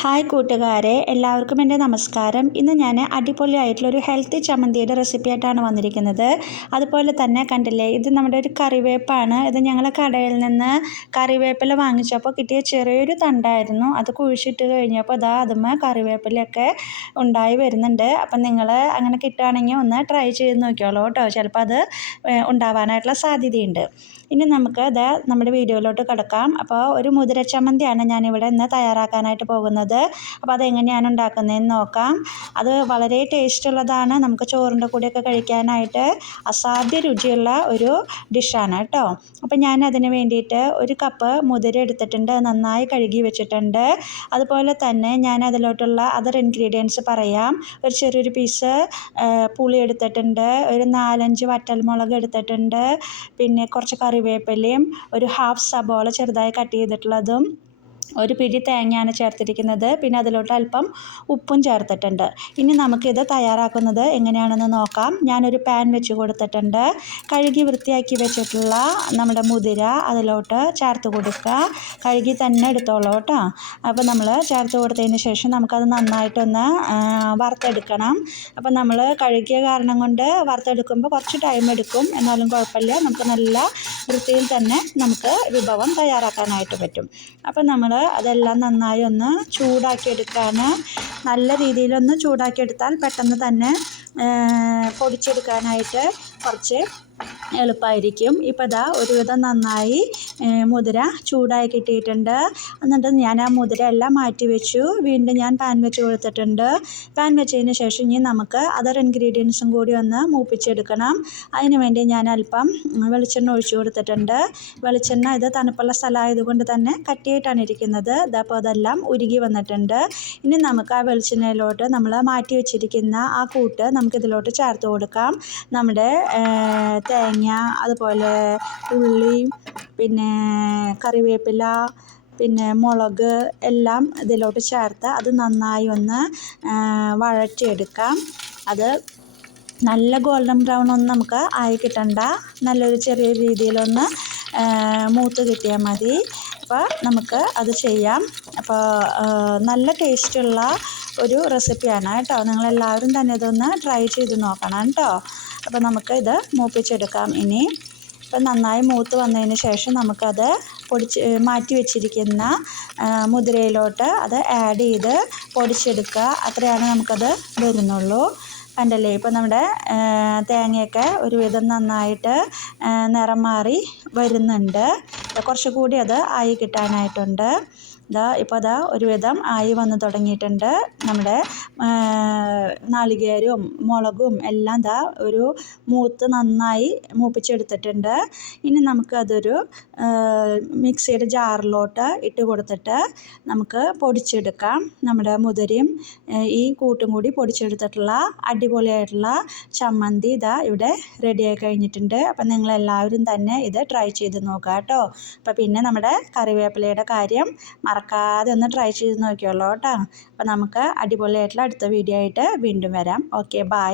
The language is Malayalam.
ഹായ് കൂട്ടുകാരെ, എല്ലാവർക്കും എൻ്റെ നമസ്കാരം. ഇന്ന് ഞാൻ അടിപൊളിയായിട്ടുള്ളൊരു ഹെൽത്തി ചമ്മന്തിയുടെ റെസിപ്പി ആയിട്ടാണ് വന്നിരിക്കുന്നത്. അതുപോലെ തന്നെ കണ്ടില്ലേ, ഇത് നമ്മുടെ ഒരു കറിവേപ്പാണ്. ഇത് ഞങ്ങൾ കടയിൽ നിന്ന് കറിവേപ്പില വാങ്ങിച്ചപ്പോൾ കിട്ടിയ ചെറിയൊരു തണ്ടായിരുന്നു. അത് കുഴിച്ചിട്ട് കഴിഞ്ഞപ്പോൾ അതുമ്മേ കറിവേപ്പിലയൊക്കെ ഉണ്ടായി വരുന്നുണ്ട്. അപ്പം നിങ്ങൾ അങ്ങനെ കിട്ടുകയാണെങ്കിൽ ഒന്ന് ട്രൈ ചെയ്ത് നോക്കിയോളൂ കേട്ടോ. ചിലപ്പോൾ അത് ഉണ്ടാവാനായിട്ടുള്ള സാധ്യതയുണ്ട്. ഇനി നമുക്ക് നമ്മുടെ വീഡിയോയിലോട്ട് കിടക്കാം. അപ്പോൾ ഒരു മുതിര ചമ്മന്തിയാണ് ഞാനിവിടെ ഇന്ന് തയ്യാറാക്കാനായിട്ട് പോകുന്നത്. അപ്പോൾ അതെങ്ങനെയാണ് ഉണ്ടാക്കുന്നതെന്ന് നോക്കാം. അത് വളരെ ടേസ്റ്റുള്ളതാണ്. നമുക്ക് ചോറിൻ്റെ കൂടെയൊക്കെ കഴിക്കാനായിട്ട് അസാധ്യ രുചിയുള്ള ഒരു ഡിഷാണ് കേട്ടോ. അപ്പോൾ ഞാൻ അതിന് വേണ്ടിയിട്ട് ഒരു കപ്പ് മുതിര എടുത്തിട്ടുണ്ട്, നന്നായി കഴുകി വെച്ചിട്ടുണ്ട്. അതുപോലെ തന്നെ ഞാൻ അതിലോട്ടുള്ള അതർ ഇൻഗ്രീഡിയൻസ് പറയാം. ഒരു ചെറിയൊരു പീസ് പുളി എടുത്തിട്ടുണ്ട്, ഒരു 4-5 വറ്റൽമുളക് എടുത്തിട്ടുണ്ട്, പിന്നെ കുറച്ച് കറിവേപ്പിലയും ഒരു ഹാഫ് സബോള ചെറുതായി കട്ട് ചെയ്തിട്ടുള്ളതും, ഒരു പിടി തേങ്ങയാണ് ചേർത്തിരിക്കുന്നത്. പിന്നെ അതിലോട്ട് അല്പം ഉപ്പും ചേർത്തിട്ടുണ്ട്. ഇനി നമുക്കിത് തയ്യാറാക്കുന്നത് എങ്ങനെയാണെന്ന് നോക്കാം. ഞാനൊരു പാൻ വെച്ച് കൊടുത്തിട്ടുണ്ട്. കഴുകി വൃത്തിയാക്കി വെച്ചിട്ടുള്ള നമ്മുടെ മുതിര അതിലോട്ട് ചേർത്ത് കൊടുക്കുക. കഴുകി തന്നെ എടുത്തോളൂ കേട്ടോ. അപ്പോൾ നമ്മൾ ചേർത്ത് കൊടുത്തതിന് ശേഷം നമുക്കത് നന്നായിട്ടൊന്ന് വറുത്തെടുക്കണം. അപ്പോൾ നമ്മൾ കഴുകിയ കാരണം കൊണ്ട് വറുത്തെടുക്കുമ്പോൾ കുറച്ച് ടൈം എടുക്കും, എന്നാലും കുഴപ്പമില്ല. നമുക്ക് നല്ല വൃത്തിയിൽ തന്നെ നമുക്ക് വിഭവം തയ്യാറാക്കാനായിട്ട് പറ്റും. അപ്പോൾ നമ്മൾ അതെല്ലാം നന്നായി ഒന്ന് ചൂടാക്കിയെടുക്കാൻ, നല്ല രീതിയിലൊന്ന് ചൂടാക്കിയെടുത്താൽ പെട്ടെന്ന് തന്നെ പൊടിച്ചെടുക്കാനായിട്ട് കുറച്ച് എളുപ്പമായിരിക്കും. ഇപ്പോൾ ഒരുവിധം നന്നായി മുതിര ചൂടായി കിട്ടിയിട്ടുണ്ട്. എന്നിട്ട് ഞാൻ ആ മുതിര എല്ലാം മാറ്റി വെച്ചു. വീണ്ടും ഞാൻ പാൻ വെച്ച് കൊടുത്തിട്ടുണ്ട്. പാൻ വെച്ചതിന് ശേഷം ഇനി നമുക്ക് അതർ ഇൻഗ്രീഡിയൻസും കൂടി ഒന്ന് മൂപ്പിച്ചെടുക്കണം. അതിന് വേണ്ടി ഞാൻ അല്പം വെളിച്ചെണ്ണ ഒഴിച്ചു കൊടുത്തിട്ടുണ്ട്. വെളിച്ചെണ്ണ ഇത് തണുപ്പുള്ള സ്ഥലമായതുകൊണ്ട് തന്നെ കട്ടിയായിട്ടാണ് ഇരിക്കുന്നത്. അപ്പോൾ അതെല്ലാം ഉരുകി വന്നിട്ടുണ്ട്. ഇനി നമുക്ക് ആ വെളിച്ചെണ്ണയിലോട്ട് നമ്മൾ മാറ്റി വെച്ചിരിക്കുന്ന ആ കൂട്ട് നമുക്കിതിലോട്ട് ചേർത്ത് കൊടുക്കാം. നമ്മുടെ തേങ്ങ, അതുപോലെ ഉള്ളി, പിന്നെ കറിവേപ്പില, പിന്നെ മുളക് എല്ലാം ഇതിലോട്ട് ചേർത്ത് അത് നന്നായി ഒന്ന് വഴറ്റിയെടുക്കാം. അത് നല്ല ഗോൾഡൻ ബ്രൗൺ ഒന്നും നമുക്ക് ആയി കിട്ടണ്ട, നല്ലൊരു ചെറിയ രീതിയിലൊന്ന് മൂത്ത് കിട്ടിയാൽ മതി. അപ്പോൾ നമുക്ക് അത് ചെയ്യാം. അപ്പോൾ നല്ല ടേസ്റ്റുള്ള ഒരു റെസിപ്പിയാണ് കേട്ടോ. നിങ്ങളെല്ലാവരും തന്നെ ഇതൊന്ന് ട്രൈ ചെയ്ത് നോക്കണം കേട്ടോ. അപ്പോൾ നമുക്ക് ഇത് മൂപ്പിച്ചെടുക്കാം. ഇനി ഇപ്പം നന്നായി മൂത്ത് വന്നതിന് ശേഷം നമുക്കത് മാറ്റി വെച്ചിരിക്കുന്ന മുതിരയിലോട്ട് അത് ആഡ് ചെയ്ത് പൊടിച്ചെടുക്കുക. അത്രയാണ് നമുക്കത് വരുന്നുള്ളൂ. കണ്ടല്ലേ, ഇപ്പോൾ നമ്മുടെ തേങ്ങയൊക്കെ ഒരുവിധം നന്നായിട്ട് നിറം മാറി വരുന്നുണ്ട്. കുറച്ചുകൂടി അത് ആയി കിട്ടാനായിട്ടുണ്ട്. ഇപ്പോൾ ഒരുവിധം ആയി വന്ന് തുടങ്ങിയിട്ടുണ്ട്. നമ്മുടെ നാളികേരവും മുളകും എല്ലാം ഒരു മൂത്ത് നന്നായി മൂപ്പിച്ചെടുത്തിട്ടുണ്ട്. ഇനി നമുക്കതൊരു മിക്സിയുടെ ജാറിലോട്ട് ഇട്ട് കൊടുത്തിട്ട് നമുക്ക് പൊടിച്ചെടുക്കാം. നമ്മുടെ മുതിരയും ഈ കൂട്ടും കൂടി പൊടിച്ചെടുത്തിട്ടുള്ള അടിപൊളിയായിട്ടുള്ള ചമ്മന്തി ഇവിടെ റെഡിയായി കഴിഞ്ഞിട്ടുണ്ട്. അപ്പം നിങ്ങളെല്ലാവരും തന്നെ ഇത് ട്രൈ ചെയ്ത് നോക്കുക കേട്ടോ. അപ്പം പിന്നെ നമ്മുടെ കറിവേപ്പിലയുടെ കാര്യം മറക്കാതെ ഒന്ന് ട്രൈ ചെയ്ത് നോക്കിയോളൂ കേട്ടോ. അപ്പോൾ നമുക്ക് അടിപൊളിയായിട്ടുള്ള അടുത്ത വീഡിയോ ആയിട്ട് വീണ്ടും വരാം. Okay, by.